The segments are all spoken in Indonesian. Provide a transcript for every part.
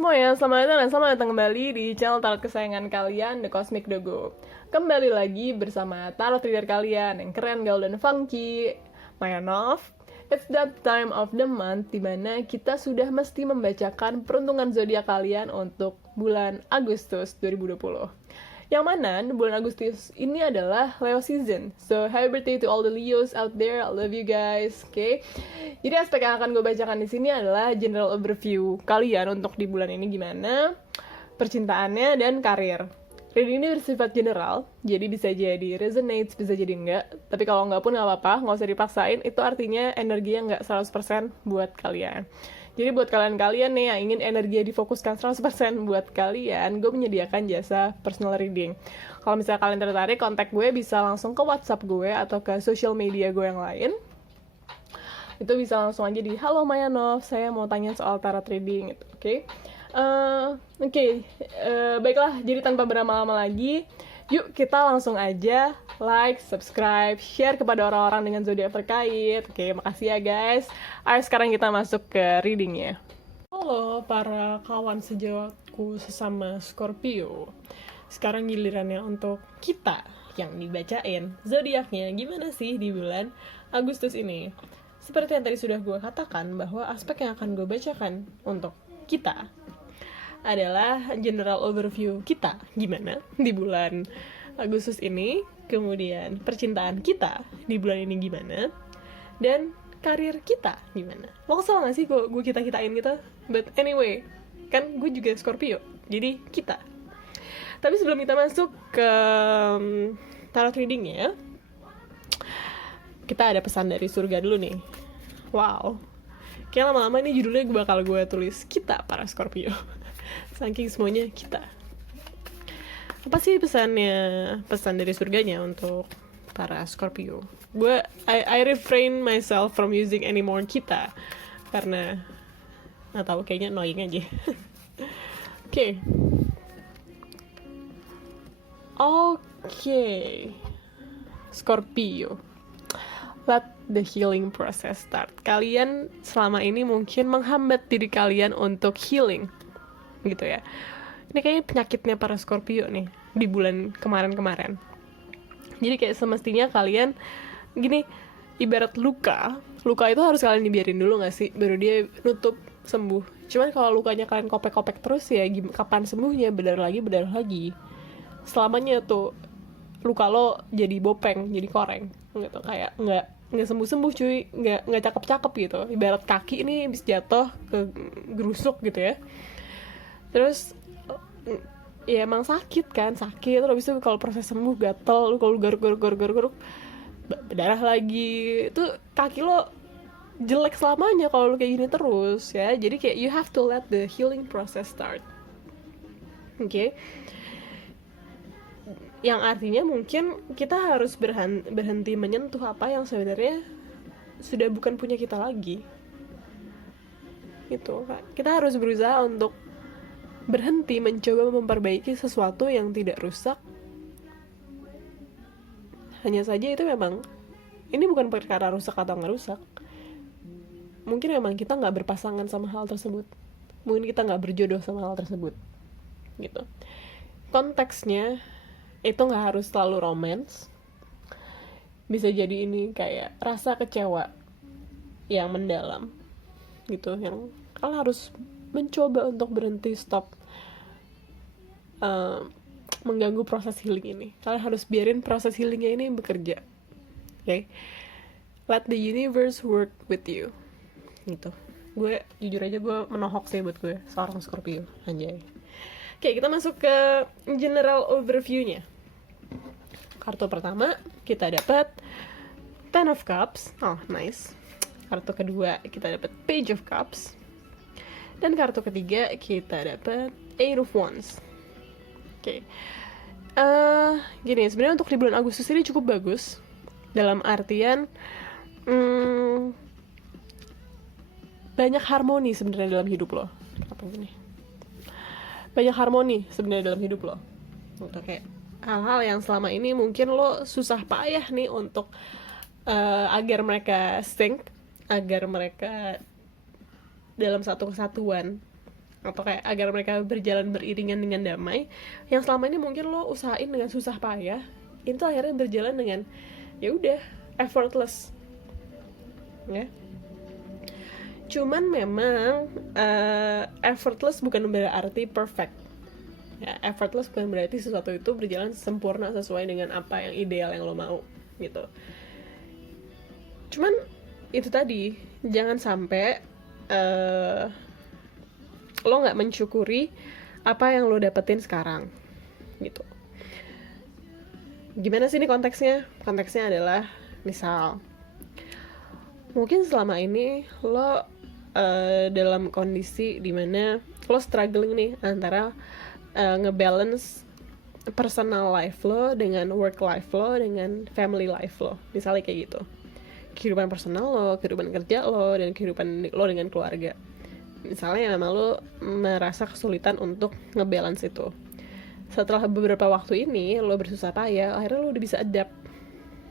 semuanya, selamat datang dan selamat datang kembali di channel tarot kesayangan kalian, The Cosmic Dogo. Kembali lagi bersama tarot reader kalian yang keren, gaul, dan funky, Maya Nov. It's that time of the month dimana kita sudah mesti membacakan peruntungan zodiak kalian untuk bulan Agustus 2020. Yang mana bulan Agustus ini adalah Leo season. So happy birthday to all the Leos out there. I love you guys. Oke. Jadi aspek yang akan gue bacakan di sini adalah general overview kalian untuk di bulan ini gimana percintaannya dan karir. Reading ini bersifat general, jadi bisa jadi resonates, bisa jadi enggak. Tapi kalau enggak pun nggak apa-apa, nggak usah dipaksain. Itu artinya energinya nggak 100% buat kalian. Jadi buat kalian-kalian nih yang ingin energi difokuskan 100% buat kalian, gue menyediakan jasa personal reading. Kalau misalnya kalian tertarik, kontak gue bisa langsung ke WhatsApp gue atau ke social media gue yang lain. Itu bisa langsung aja di halo Maya Nov, saya mau tanya soal tarot reading gitu, oke? Baiklah, jadi tanpa berlama-lama lagi, yuk kita langsung aja like, subscribe, share kepada orang-orang dengan zodiak terkait. Oke, makasih ya guys. Ayo sekarang kita masuk ke readingnya. Halo para kawan sejawatku sesama Scorpio. Sekarang gilirannya untuk kita yang dibacain zodiaknya gimana sih di bulan Agustus ini. Seperti yang tadi sudah gue katakan bahwa aspek yang akan gue bacakan untuk kita adalah general overview kita gimana di bulan Agustus ini, kemudian percintaan kita di bulan ini gimana, dan karir kita gimana. Lo kesel gak sih gue kita-kitain gitu? But anyway, kan gue juga Scorpio, jadi kita. Tapi sebelum kita masuk ke tarot readingnya, kita ada pesan dari surga dulu nih. Wow, kayak lama-lama ini judulnya bakal gue tulis kita para Scorpio. Saking semuanya kita. Apa sih pesan dari surganya untuk para Scorpio? I refrain myself from using any more kita karena nggak tahu, kayaknya annoying aja. Oke. Scorpio, let the healing process start. Kalian selama ini mungkin menghambat diri kalian untuk healing gitu ya. Ini kayaknya penyakitnya para Scorpio nih di bulan kemarin-kemarin. Jadi kayak semestinya kalian gini, ibarat luka itu harus kalian dibiarin dulu gak sih, baru dia nutup sembuh. Cuman kalau lukanya kalian kopek-kopek terus ya kapan sembuhnya? Berdarah lagi. Selamanya tuh luka lo jadi bopeng, jadi koreng gitu, kayak nggak sembuh cuy, nggak cakep gitu. Ibarat kaki ini habis jatuh ke gerusuk gitu ya, terus ya emang sakit, terus habis itu kalau proses sembuh gatel, kalau garuk berdarah lagi, itu kaki lo jelek selamanya kalau lo kayak gini terus ya. Jadi kayak you have to let the healing process start. Oke. Yang artinya mungkin kita harus berhenti menyentuh apa yang sebenarnya sudah bukan punya kita lagi. Itu kita harus berusaha untuk berhenti mencoba memperbaiki sesuatu yang tidak rusak. Hanya saja itu memang ini bukan perkara rusak atau nggak rusak. Mungkin memang kita nggak berpasangan sama hal tersebut. Mungkin kita nggak berjodoh sama hal tersebut. Gitu. Konteksnya itu nggak harus selalu romance. Bisa jadi ini kayak rasa kecewa yang mendalam gitu, yang kalian harus mencoba untuk berhenti, stop mengganggu proses healing ini. Kalian harus biarin proses healingnya ini bekerja. Okay? Let the universe work with you gitu. Gue jujur aja gue menohok sih buat gue seorang Scorpio, anjay. Oke, kita masuk ke general overview-nya. Kartu pertama kita dapat Ten of Cups. Oh, nice. Kartu kedua kita dapat Page of Cups. Dan kartu ketiga kita dapat Eight of Wands. Oke. Gini, sebenarnya untuk di bulan Agustus ini cukup bagus. Dalam artian banyak harmoni sebenarnya dalam hidup lo. Apa gini? Banyak harmoni sebenarnya dalam hidup lo. Untuk kayak hal-hal yang selama ini mungkin lo susah payah nih untuk agar mereka sync, agar mereka dalam satu kesatuan. atau kayak agar mereka berjalan beriringan dengan damai, yang selama ini mungkin lo usahain dengan susah payah, itu akhirnya berjalan dengan ya udah effortless, ya. Cuman memang effortless bukan berarti perfect. Ya, effortless bukan berarti sesuatu itu berjalan sempurna sesuai dengan apa yang ideal yang lo mau gitu. Cuman itu tadi, jangan sampai lo nggak mensyukuri apa yang lo dapetin sekarang gitu. Gimana sih ini konteksnya? Konteksnya adalah misal mungkin selama ini lo dalam kondisi dimana lo struggling nih antara ngebalance personal life lo dengan work life lo dengan family life lo, misalnya kayak gitu, kehidupan personal lo, kehidupan kerja lo, dan kehidupan lo dengan keluarga. Misalnya memang lo merasa kesulitan untuk ngebalance itu. Setelah beberapa waktu ini lo bersusah payah, akhirnya lo udah bisa adapt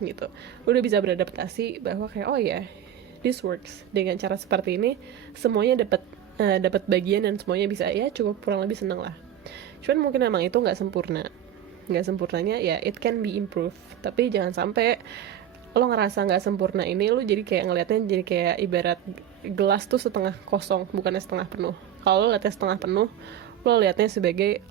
gitu, lo udah bisa beradaptasi bahwa kayak oh ya, this works, dengan cara seperti ini semuanya dapat bagian dan semuanya bisa ya cukup kurang lebih seneng lah. Cuman mungkin memang itu nggak sempurnanya ya, it can be improved, tapi jangan sampai lo ngerasa nggak sempurna ini lo jadi kayak ngelihatnya jadi kayak ibarat gelas tuh setengah kosong bukannya setengah penuh. Kalau lo lihatnya setengah penuh, lo lihatnya sebagai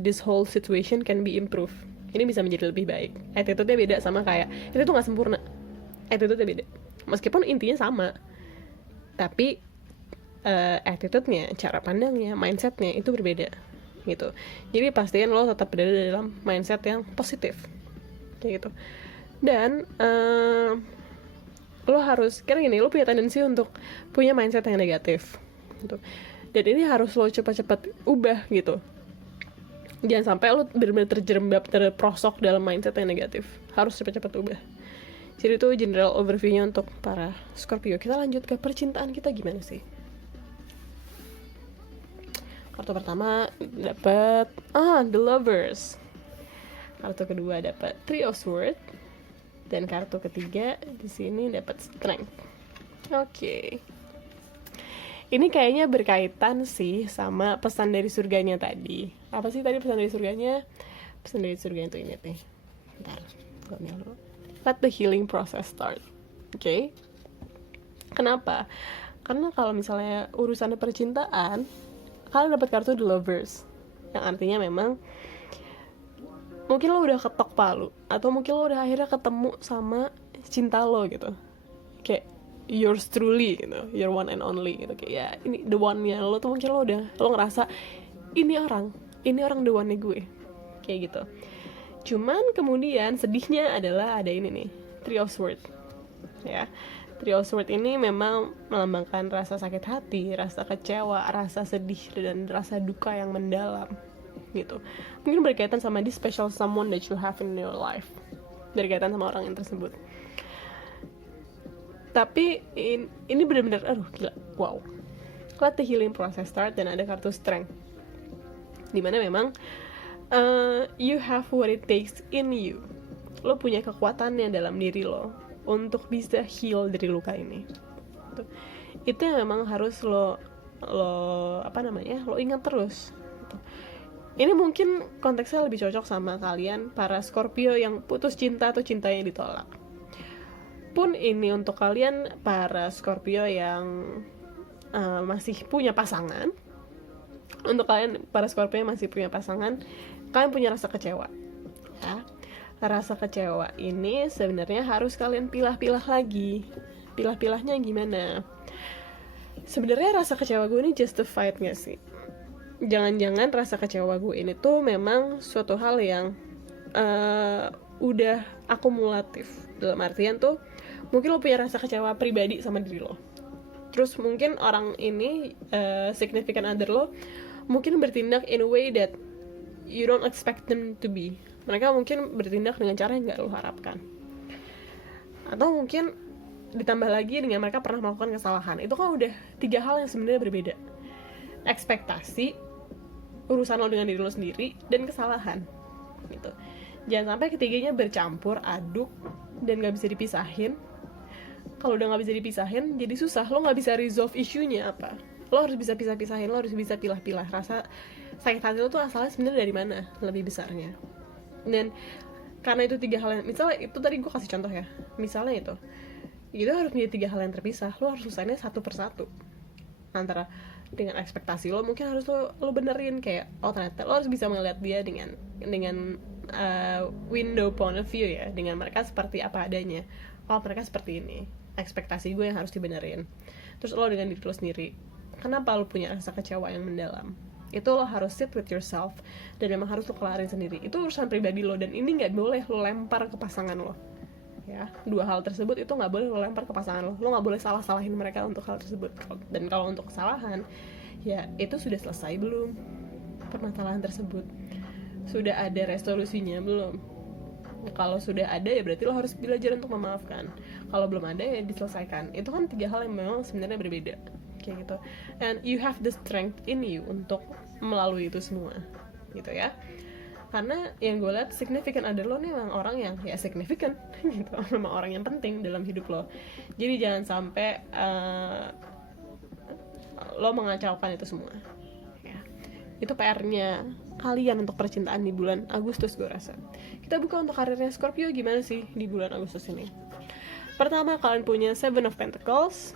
this whole situation can be improved, ini bisa menjadi lebih baik. Attitude-nya beda sama kayak itu tuh nggak sempurna, attitude-nya beda meskipun intinya sama, tapi attitude-nya, cara pandangnya, mindset-nya itu berbeda gitu. Jadi pastiin lo tetap berada dalam mindset yang positif kayak gitu. Dan lo harus, karena gini, lo punya tendensi untuk punya mindset yang negatif gitu. Dan ini harus lo cepat-cepat ubah gitu. Jangan sampai lo benar-benar terjerembab, terprosok dalam mindset yang negatif. Harus cepat-cepat ubah. Jadi itu general overview-nya untuk para Scorpio. Kita lanjut ke percintaan kita gimana sih? Kartu pertama dapat The Lovers. Kartu kedua dapat Three of Swords. Dan kartu ketiga di sini dapat Strength. Oke. Ini kayaknya berkaitan sih sama pesan dari surganya tadi. Apa sih tadi pesan dari surganya? Pesan dari surganya itu ini nih. Bentar, gue ambil dulu. Let the healing process start. Oke. Kenapa? Karena kalau misalnya urusan percintaan, kalian dapat kartu The Lovers, yang artinya memang mungkin lo udah ketok palu, atau mungkin lo udah akhirnya ketemu sama cinta lo gitu, kayak yours truly gitu, your one and only gitu, kayak ya ini the one-nya lo tuh. Mungkin lo ngerasa ini orang the one-nya gue, kayak gitu. Cuman kemudian sedihnya adalah ada ini nih, Three of Swords ya. Three of Swords ini memang melambangkan rasa sakit hati, rasa kecewa, rasa sedih, dan rasa duka yang mendalam gitu. Mungkin berkaitan sama this special someone that you have in your life, berkaitan sama orang yang tersebut. Tapi ini benar-benar gila, wow. Let the healing process start. Dan ada kartu Strength, dimana memang you have what it takes in you. Lo punya kekuatannya dalam diri lo untuk bisa heal dari luka ini. Itu yang memang harus lo ingat terus. Ini mungkin konteksnya lebih cocok sama kalian para Scorpio yang putus cinta atau cintanya ditolak. Pun ini untuk kalian para Scorpio yang masih punya pasangan. Untuk kalian para Scorpio yang masih punya pasangan, kalian punya rasa kecewa ya. Rasa kecewa ini sebenarnya harus kalian pilah-pilah lagi. Pilah-pilahnya gimana? Sebenarnya rasa kecewa gue ini justified gak sih? Jangan-jangan rasa kecewa gue ini tuh memang suatu hal yang udah akumulatif. Dalam artian tuh mungkin lo punya rasa kecewa pribadi sama diri lo, terus mungkin orang ini significant other lo mungkin bertindak in a way that you don't expect them to be. Mereka mungkin bertindak dengan cara yang gak lo harapkan. Atau mungkin ditambah lagi dengan mereka pernah melakukan kesalahan. Itu kan udah 3 hal yang sebenarnya berbeda. Ekspektasi, urusan lo dengan diri lo sendiri, dan kesalahan gitu. Jangan sampai ketiganya bercampur aduk dan gak bisa dipisahin. Kalau udah gak bisa dipisahin, jadi susah. Lo gak bisa resolve isunya apa. Lo harus bisa pisah-pisahin, lo harus bisa pilah-pilah rasa sakit hati lo tuh asalnya sebenarnya dari mana lebih besarnya. Dan karena itu 3 hal yang, misalnya itu tadi gue kasih contoh ya, misalnya itu harus menjadi 3 hal yang terpisah. Lo harus selesainya satu persatu. Antara dengan ekspektasi lo mungkin harus lo benerin, kayak oh ternyata lo harus bisa melihat dia dengan window point of view ya, dengan mereka seperti apa adanya. Oh mereka seperti ini, ekspektasi gue yang harus dibenerin. Terus lo dengan diri lo sendiri, kenapa lo punya rasa kecewa yang mendalam, itu lo harus sit with yourself dan memang harus lo kelarin sendiri. Itu urusan pribadi lo dan ini nggak boleh lo lempar ke pasangan lo ya. 2 hal tersebut itu nggak boleh lo lempar ke pasangan lo nggak boleh salahin mereka untuk hal tersebut. Dan kalau untuk kesalahan ya itu sudah selesai belum permasalahan tersebut, sudah ada resolusinya belum. Kalau sudah ada ya berarti lo harus belajar untuk memaafkan. Kalau belum ada ya diselesaikan. Itu kan 3 hal yang memang sebenarnya berbeda kayak gitu. And you have the strength in you untuk melalui itu semua gitu ya. Karena yang gue lihat significant other lo nih memang orang yang ya significant gitu, memang orang yang penting dalam hidup lo. Jadi jangan sampai lo mengacaukan itu semua ya. Itu PR-nya kalian untuk percintaan di bulan Agustus gue rasa. Kita buka untuk karirnya Scorpio gimana sih di bulan Agustus ini. Pertama, kalian punya 7 of Pentacles.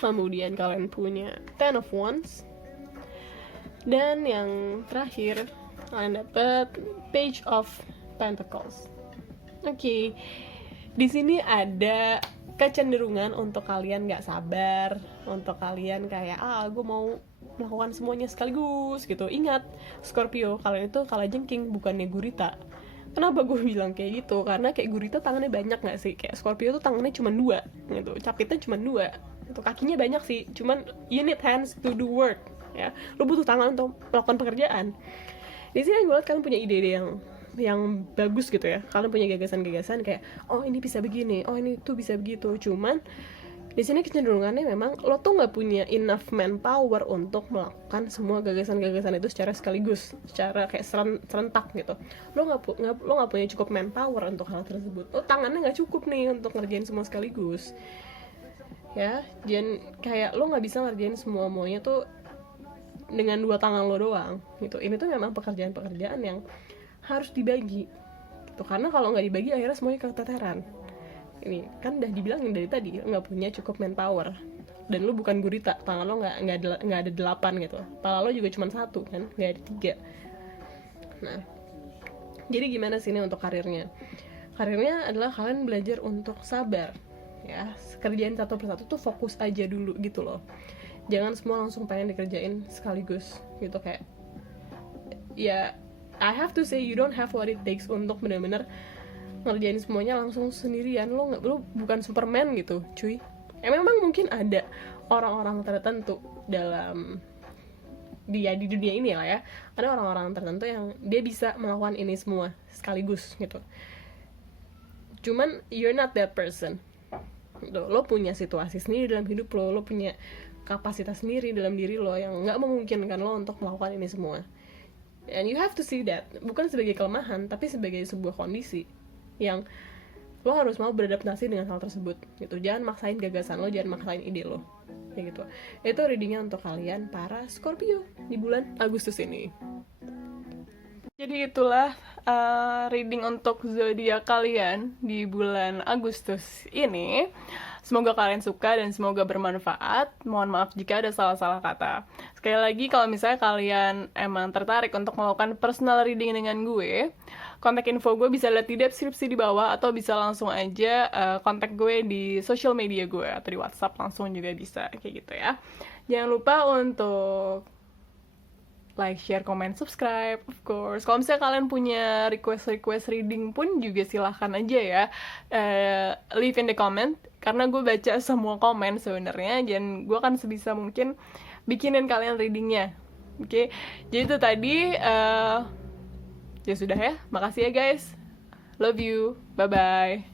Kemudian kalian punya 10 of Wands. Dan yang terakhir kalian dapat Page of Pentacles. Oke. Di sini ada kecenderungan untuk kalian gak sabar, untuk kalian kayak gue mau melakukan semuanya sekaligus gitu. Ingat, Scorpio, kalian itu kalajengking bukannya gurita. Kenapa gue bilang kayak gitu? Karena kayak gurita tangannya banyak gak sih? Kayak Scorpio tuh tangannya cuma 2 gitu, capitnya cuma 2 gitu. Kakinya banyak sih, cuman you need hands to do work ya. Lo butuh tangan untuk melakukan pekerjaan. Di sini gue liat kalian punya ide-ide yang bagus gitu ya. Kalian punya gagasan-gagasan kayak oh ini bisa begini, oh ini tuh bisa begitu. Cuman di sini kecenderungannya memang lo tuh nggak punya enough manpower untuk melakukan semua gagasan-gagasan itu secara sekaligus, secara kayak serentak gitu. Lo nggak punya cukup manpower untuk hal tersebut. Lo tangannya nggak cukup nih untuk ngerjain semua sekaligus ya. Dan kayak lo nggak bisa ngerjain semuanya tuh dengan 2 tangan lo doang gitu. Ini tuh memang pekerjaan-pekerjaan yang harus dibagi gitu. Karena kalau nggak dibagi akhirnya semuanya keteteran. Ini kan udah dibilangin dari tadi nggak punya cukup manpower. Dan lo bukan gurita, tangan lo nggak ada 8 gitu. Pala lo juga cuma 1 kan, nggak ada 3. Nah, jadi gimana sih ini untuk karirnya? Karirnya adalah kalian belajar untuk sabar ya. Kerjain satu persatu tuh fokus aja dulu gitu loh. Jangan semua langsung pengen dikerjain sekaligus gitu. Kayak ya I have to say you don't have what it takes untuk benar-benar ngerjain semuanya langsung sendirian. Lo bukan Superman gitu cuy. Memang mungkin ada orang-orang tertentu dalam di dunia ini lah ya, ada orang-orang tertentu yang dia bisa melakukan ini semua sekaligus gitu. Cuman you're not that person. Lo punya situasi sendiri dalam hidup lo punya kapasitas sendiri dalam diri lo yang nggak memungkinkan lo untuk melakukan ini semua. And you have to see that bukan sebagai kelemahan, tapi sebagai sebuah kondisi yang lo harus mau beradaptasi dengan hal tersebut gitu. Jangan maksain gagasan lo, jangan maksain ide lo kayak gitu. Itu readingnya untuk kalian para Scorpio di bulan Agustus ini. Jadi itulah reading untuk zodiak kalian di bulan Agustus ini. Semoga kalian suka dan semoga bermanfaat. Mohon maaf jika ada salah-salah kata. Sekali lagi, kalau misalnya kalian emang tertarik untuk melakukan personal reading dengan gue, kontak info gue bisa lihat di deskripsi di bawah, atau bisa langsung aja kontak gue di social media gue, atau di WhatsApp langsung juga bisa, kayak gitu ya. Jangan lupa untuk like, share, comment, subscribe, of course. Kalau misalnya kalian punya request reading pun juga silahkan aja ya, leave in the comment, karena gue baca semua komen sebenarnya, dan gue akan sebisa mungkin bikinin kalian readingnya. Oke, jadi itu tadi, ya sudah ya, makasih ya guys, love you, bye bye.